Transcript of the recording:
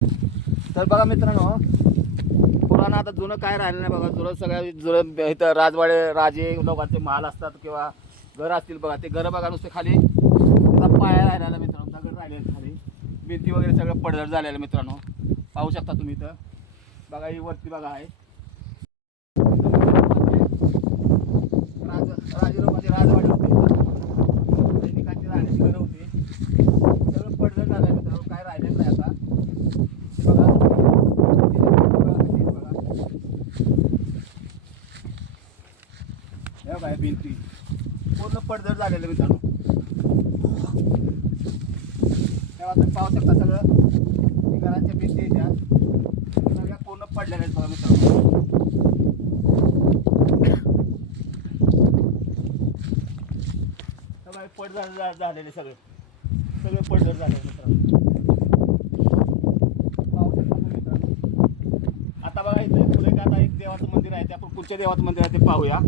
तर बघा मित्रांनो पुराण आता जुनं काय राहिलं नाही बघा. जुनं सगळ्या जुनं इथं राजवाडे राजे लोकांचे महाल असतात किंवा घर असतील बघा. ते घरं बघा नुसते खाली. आता पाया राहिलेला मित्रांनो दगड राहिलेले खाली. भिंती वगैरे सगळं पडझड झालेलं मित्रांनो. पाहू शकता तुम्ही इथं. बघा ही वरती बघा आहे. राज राजे लोकांचे राजवाडे होते सैनिकांची राहण्याची घरं होती सगळं पडझड झालं आहे मित्रांनो काय राहिलेलं नाही आता हे बघा बघा कशी आहे बघा. हे बघा भिंती. पूर्ण पडझड झालेलं मित्रांनो तेव्हा तुम्ही पाहू शकता सगळं. घराच्या भिंती आहेत त्या सगळ्या पूर्ण पडलेल्या आहेत बघा मित्रांनो. सगळे पडझड झालेले सगळे. सगळे पडझड झाले मित्रांनो. पाहू आता बघा इथे पुढे आता एक देवाचं मंदिर आहे. ते आपण पुढच्या देवाचं मंदिर आहे ते पाहूया.